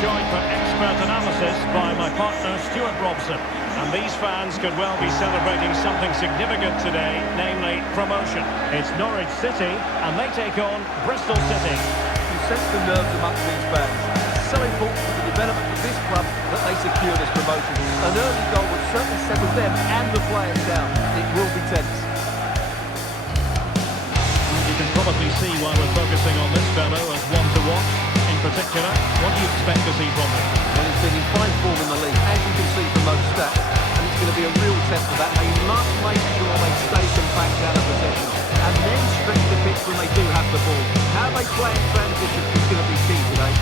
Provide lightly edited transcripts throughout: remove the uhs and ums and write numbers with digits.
joined for expert analysis by my partner Stuart Robson. And these fans could well be celebrating something significant today, namely promotion. It's Norwich City, and they take on Bristol City. You sense the nerves amongst these fans. It's so important for the development of this club that they secure this promotion. An early goal would certainly settle them and the players down. It will be tense. You can probably see why we're focusing on this fellow as one to watch. In particular, what do you expect to see from him? Well, he's been in fine form in the league, as you can see from those stats. And it's going to be a real test for that. They must make sure they stay compact out of possession. And then stretch the pitch when they do have the ball. How they play in transition is going to be key today.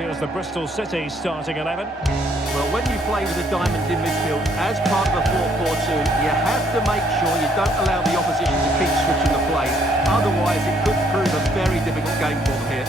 Here's the Bristol City starting 11. Well, when you play with the diamond in midfield as part of a 4-4-2, you have to make sure you don't allow the opposition to keep switching the play. Otherwise, it could prove a very difficult game for them here.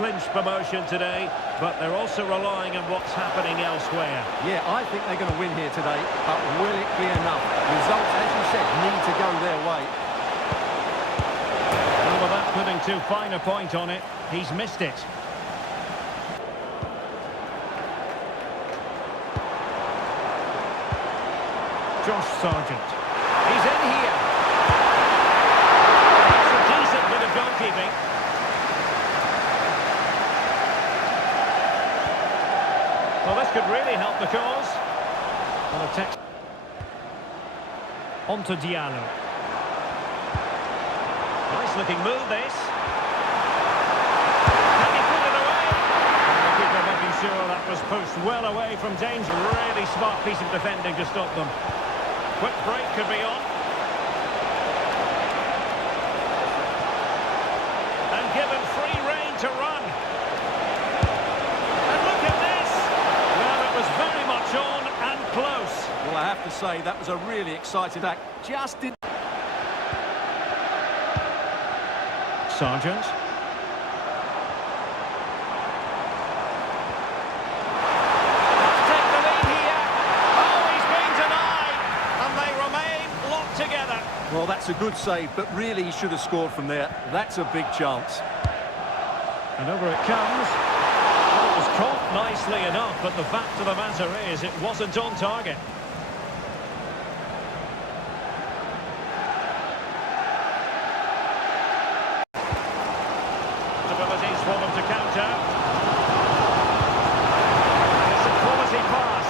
Clinched promotion today, but they're also relying on what's happening elsewhere. Yeah, I think they're going to win here today, but will it be enough? Results, as you said, need to go their way. And without putting too fine a point on it, he's missed it. Josh Sargent. He's in here. That's a decent bit of goalkeeping. Well, this could really help the cause. On to Diallo. Nice looking move, this. Can he put it away? And the keeper making sure that was pushed well away from danger. Really smart piece of defending to stop them. Quick break could be on. And given free rein to run. Very much on and close. Well, I have to say, that was a really exciting act. Just didn't... Sargent. Take the lead here. Oh, he's been denied. And they remain locked together. Well, that's a good save, but really he should have scored from there. That's a big chance. And over it comes. It was caught nicely enough, but the fact of the matter is it wasn't on target. Abilities for them to counter. It's a quality pass.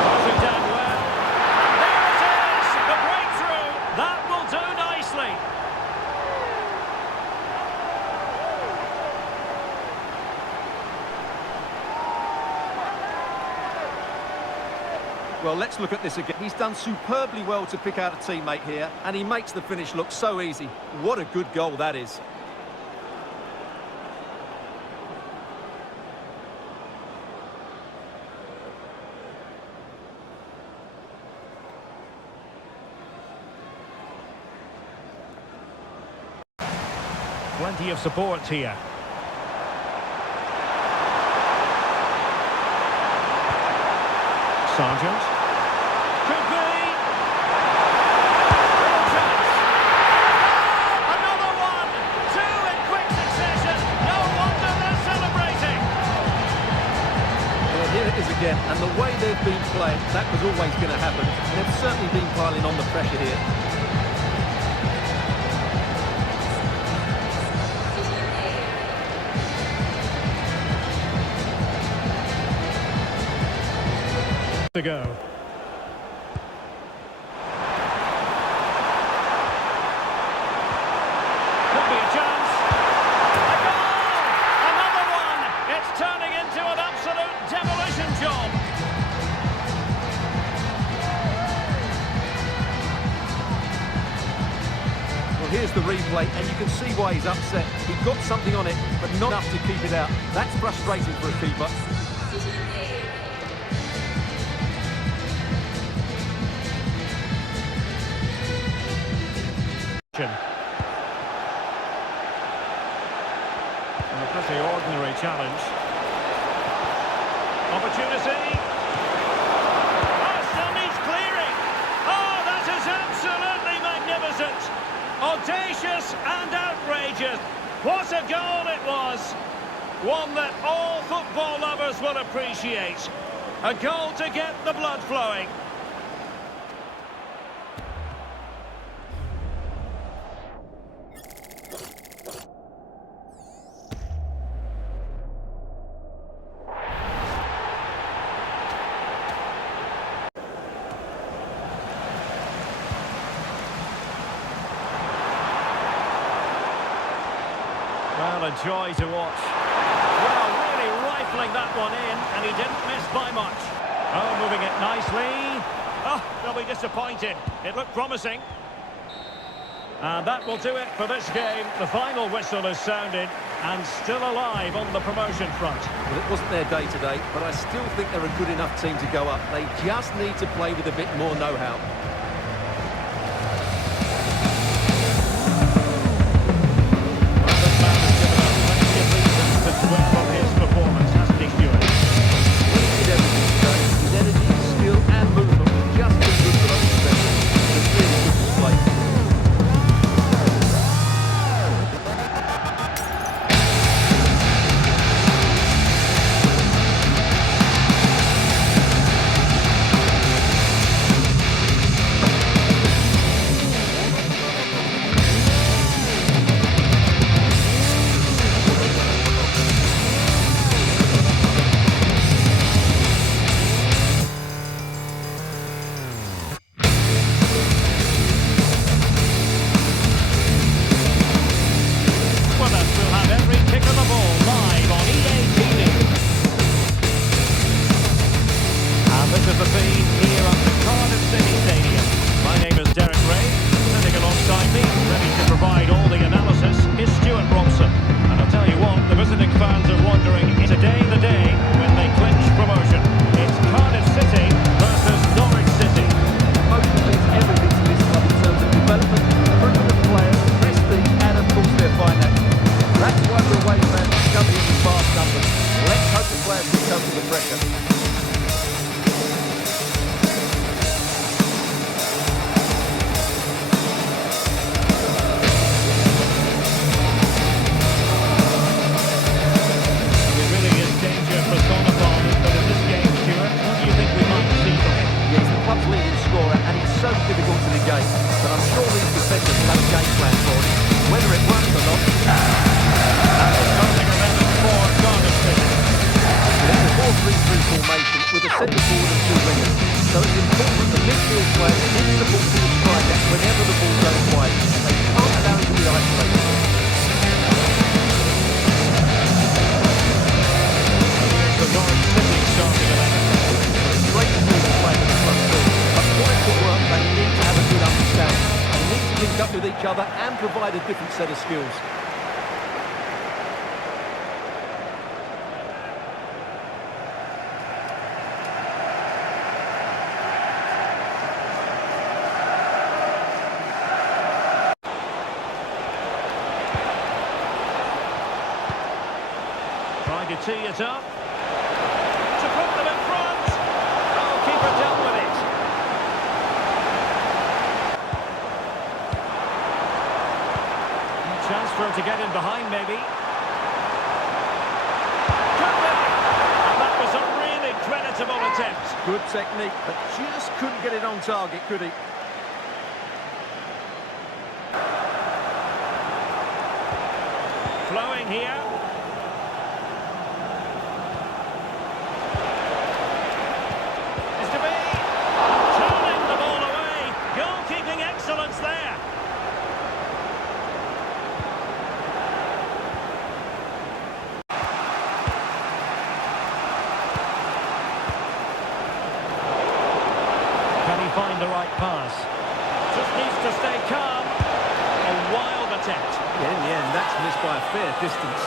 Closing down well. There it is! The breakthrough! That will do nicely. Well, let's look at this again. He's done superbly well to pick out a teammate here, and he makes the finish look so easy. What a good goal that is. Plenty of support here. Sargent. Could be. Chance. Oh, another one. Two in quick succession. No wonder they're celebrating. Well, here it is again, and the way they've been playing, that was always going to happen. They've certainly been piling on the pressure here. To go. Could be a chance. A goal! Another one! It's turning into an absolute demolition job. Well, here's the replay. play, and you can see why he's upset. He got something on it, but not enough to keep it out. That's frustrating for a keeper. And a pretty ordinary challenge. Opportunity. Oh, still needs clearing. Oh, that is absolutely magnificent. Audacious and outrageous. What a goal it was. One that all football lovers will appreciate. A goal to get the blood flowing. Well, a joy to watch. Well, really rifling that one in, and he didn't miss by much. Oh, moving it nicely. Oh, they'll be disappointed. It looked promising. And that will do it for this game. The final whistle is sounded, and still alive on the promotion front. Well, it wasn't their day today, but I still think they're a good enough team to go up. They just need to play with a bit more know-how. With a centre forward and two wingers. So it's important that the midfield players need the ball to the striker whenever the ball goes wide. They can't allow it to be isolated. Here's the Norwich City starting 11. Great ball to play in the front field. But for it to work, they need to have a good understanding. They need to link up with each other and provide a different set of skills. Trying to tee it up. To put them in front. Oh, keeper dealt with it. Chance for him to get in behind, maybe. Could be. And that was a really creditable attempt. Good technique, but just couldn't get it on target, could he? Flowing here. Find the right pass. Just needs to stay calm. A wild attempt. That's missed by a fair distance.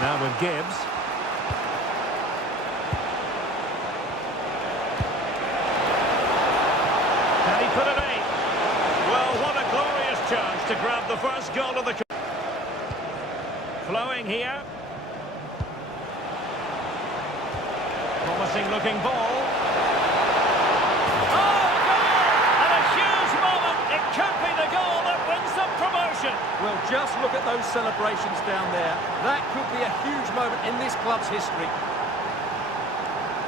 Now with Gibbs. Can he put it in? Well, what a glorious chance to grab the first goal of the... Flowing here. Promising looking ball. Oh, goal! And a huge moment. It could be the goal that wins them promotion. Well, just look at those celebrations down there. That could be a huge moment in this club's history.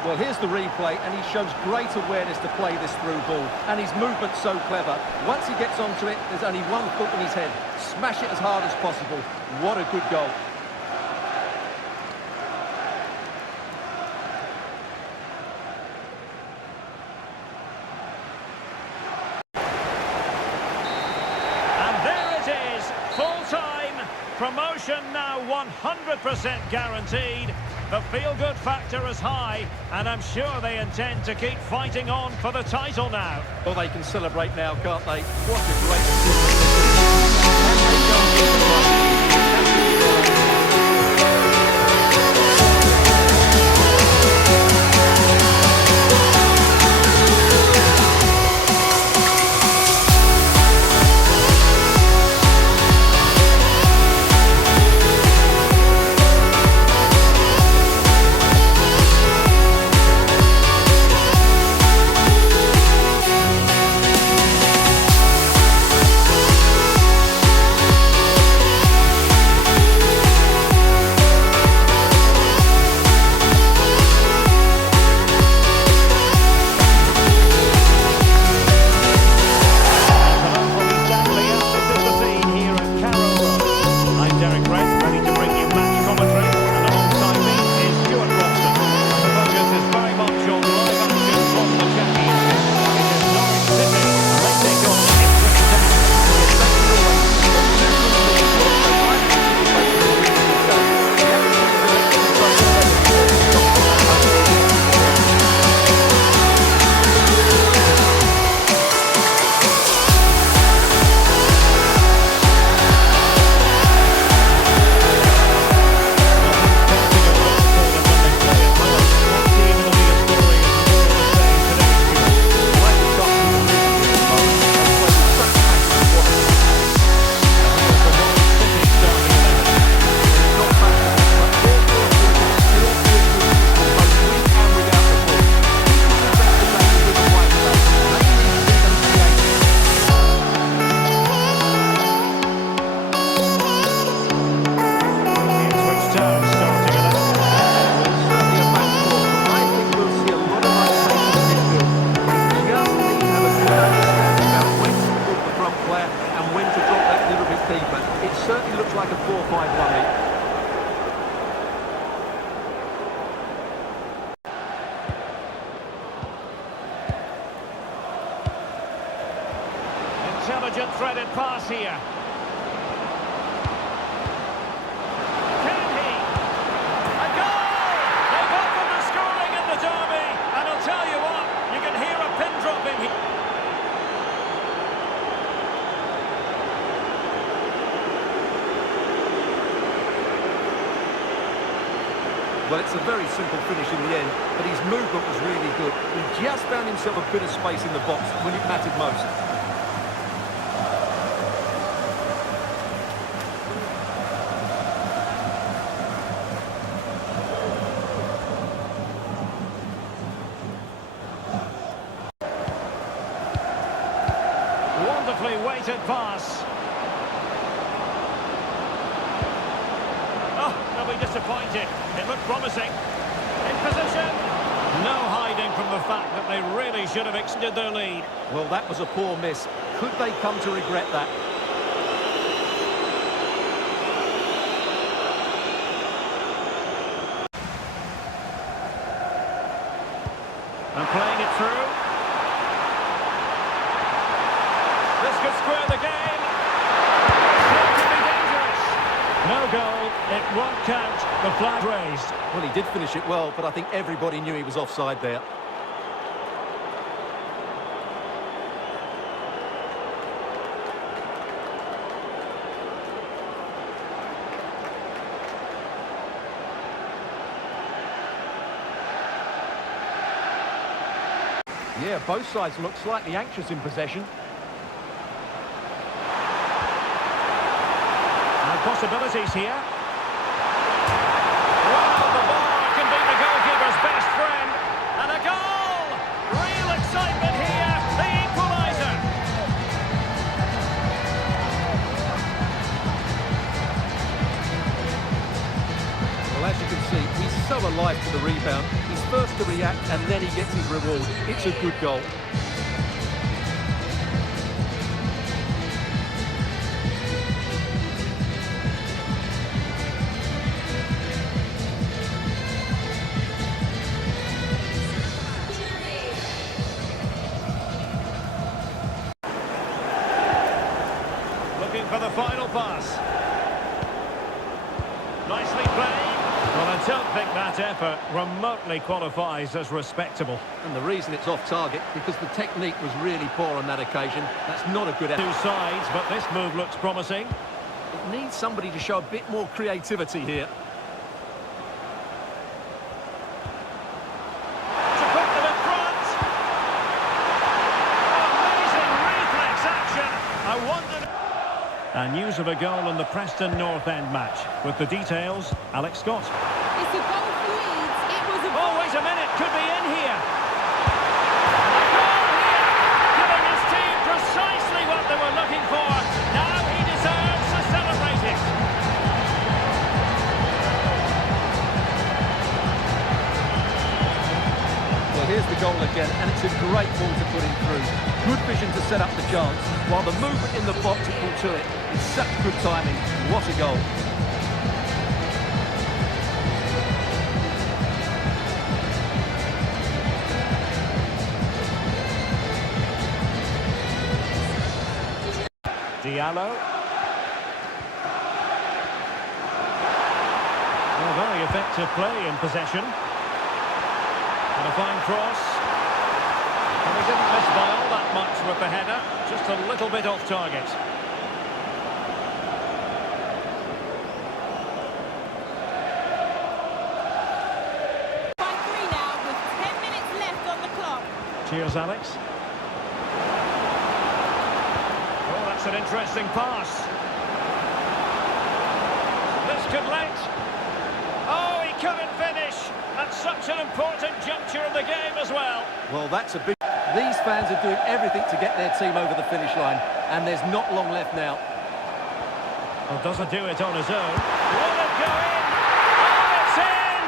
Well, here's the replay, and he shows great awareness to play this through ball. And his movement's so clever. Once he gets onto it, there's only one foot in his head. Smash it as hard as possible. What a good goal. Promotion now 100% guaranteed. The feel-good factor is high, and I'm sure they intend to keep fighting on for the title now. Well, they can celebrate now, can't they? What a great achievement. Intelligent threaded pass here. Can he? A goal! They've opened the scoring in the derby, and I'll tell you what, you can hear a pin drop in here. Well, it's a very simple finish in the end, but his movement was really good. He just found himself a bit of space in the box when it mattered most. Wonderfully weighted pass. Oh, they'll be disappointed. It looked promising. In position. No hiding from the fact that they really should have extended their lead. Well, that was a poor miss. Could they come to regret that? And playing it through. This could square the game. It could be dangerous. No goal. It won't count. The flag raised. Well, he did finish it well, but I think everybody knew he was offside there. Yeah, both sides look slightly anxious in possession. And possibilities here. Well, the ball can be the goalkeeper's best friend. And a goal! Real excitement here, the equaliser. Well, as you can see, he's so alive to the rebound. He's first to react and then he gets his reward. It's a good goal. Looking for the final pass. Nicely played. Well, I don't think that effort remotely qualifies as respectable. And the reason it's off target, because the technique was really poor on that occasion. That's not a good effort. Two sides, but this move looks promising. It needs somebody to show a bit more creativity here. To put them in front. Amazing reflex action. I wondered. And news of a goal in the Preston North End match. With the details, Alex Scott. It's a goal for Leeds. It was a... Oh, wait a minute. Could be in here. A goal here. Giving his team precisely what they were looking for. Now he deserves to celebrate it. Well, here's the goal again, and it's a great ball to put him through. Good vision to set up the chance, while the movement in the box equal to it. It's such good timing. What a goal. Diallo. Well, very effective play in possession. And a fine cross. And he didn't miss by all that much with the header. Just a little bit off target. By 3 now with 10 minutes left on the clock. Cheers, Alex. Oh, that's an interesting pass. This could let. Oh, he couldn't finish. At such an important juncture of the game as well. Well, that's a big... These fans are doing everything to get their team over the finish line, and there's not long left now. Well, doesn't do it on his own. Will it go in? Oh, it's in!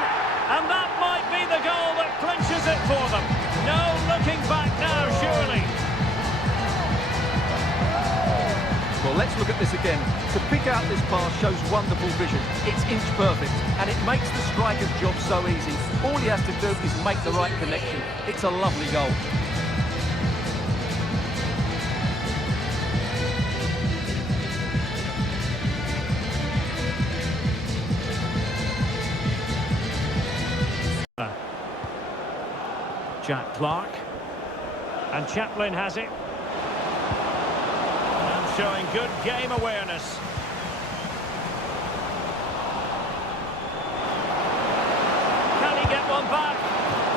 And that might be the goal that clinches it for them. No looking back now, surely. Well, let's look at this again. To pick out this pass shows wonderful vision. It's inch perfect, and it makes the striker's job so easy. All he has to do is make the right connection. It's a lovely goal. Jack Clark. And Chaplin has it. And showing good game awareness. Can he get one back?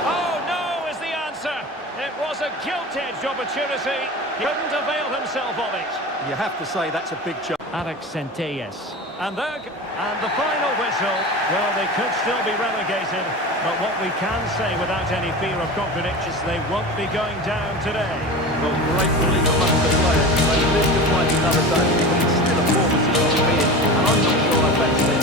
Oh, no is the answer. It was a gilt-edged opportunity. He couldn't avail himself of it. You have to say that's a big chance. Alex Centelles. And the final whistle. Well, they could still be relegated, but what we can say without any fear of contradictions, they won't be going down today. Well, great relief amongst the players. They live to fight another day, but it's still a poor position to be in, and I'm not sure I fancy it.